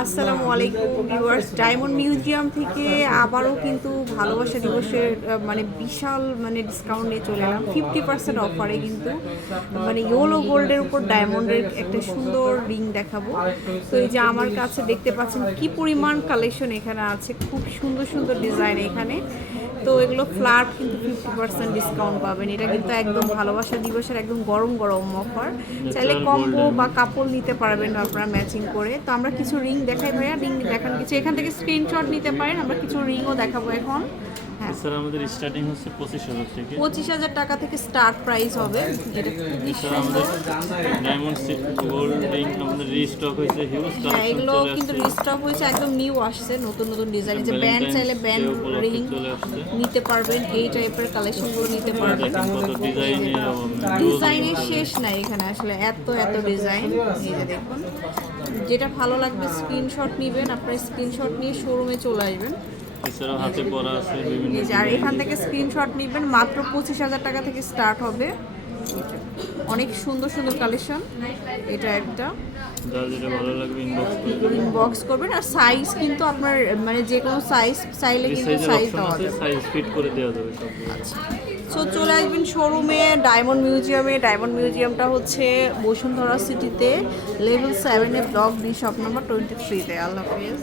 আসসালামু আলাইকুম viewers diamond museum থেকে আবারও কিন্তু ভালোবাসা দিবসের মানে বিশাল মানে ডিসকাউন্ট নিয়ে চলে এলাম। ফিফটি পার্সেন্ট অফারে কিন্তু মানে ইয়েলো গোল্ডের উপর ডায়মন্ডের একটা সুন্দর রিং দেখাবো। তো এই যে আমার কাছে দেখতে পাচ্ছেন কি পরিমাণ কালেকশন এখানে আছে, খুব সুন্দর সুন্দর ডিজাইন এখানে। তো এগুলো ফ্লার কিন্তু ফিফটি পার্সেন্ট ডিসকাউন্ট পাবেন। এটা কিন্তু একদম ভালোবাসা দিবসের একদম গরম গরম অফার। চাইলে কম্বো বা কাপড় নিতে পারবেন আপনারা ম্যাচিং করে। তো আমরা কিছু রিং দেখাই ভাইয়া। রিং দেখান কিছু। এখান থেকে স্ক্রিনশট নিতে পারেন। আমরা কিছু রিংও দেখাবো এখন। হ্যাঁ। স্যার আমাদের স্টার্টিং হচ্ছে পঁচিশ হাজার থেকে। পঁচিশ হাজার টাকা থেকে স্টার্ট প্রাইস হবে। এটা খুবই সুন্দর ডায়মন্ড গোল্ড রিং আমাদের রিস্টক হয়েছে হিউজ হ্যাঁ এগুলো কিন্তু রিস্টক হয়েছে একদম নিউ আসছে নতুন নতুন ডিজাইন যে ব্যান্ড চাইলে ব্যান্ড রিং নিতে পারবেন এই টাইপের কালেকশনগুলো নিতে পারবেন। ডিজাইনের ডিজাইনের শেষ নাই এখানে আসলে এত এত ডিজাইন এই যে দেখুন যেটা ভালো লাগবে স্ক্রিনশট নেবেন আপনার স্ক্রিনশট নিয়ে শোরুমে চলে আসবেন। এছাড়াও হাতে পরা আছে বিভিন্ন আর এখান থেকে স্ক্রিনশট নেবেন মাত্র পঁচিশ হাজার টাকা থেকে স্টার্ট হবে। অনেক সুন্দর সুন্দর কালেকশন এটা একটা। যেটা ভালো লাগবে ইনবক্স করবে ইনবক্স করবেন আর সাইজ কিন্তু আপনার মানে যে কোনো সাইজ চাইলে কিন্তু সাইজ দেওয়া যাবে। সাইজ ফিট করে দেওয়া যাবে সো চলে আসবেন শোরুমে ডায়মন্ড মিউজিয়ামে ডায়মন্ড মিউজিয়ামটা হচ্ছে বসুন্ধরা সিটিতে লেভেল সেভেনে block B shop number twenty থ্রিতে আল্লাহ হাফিজ।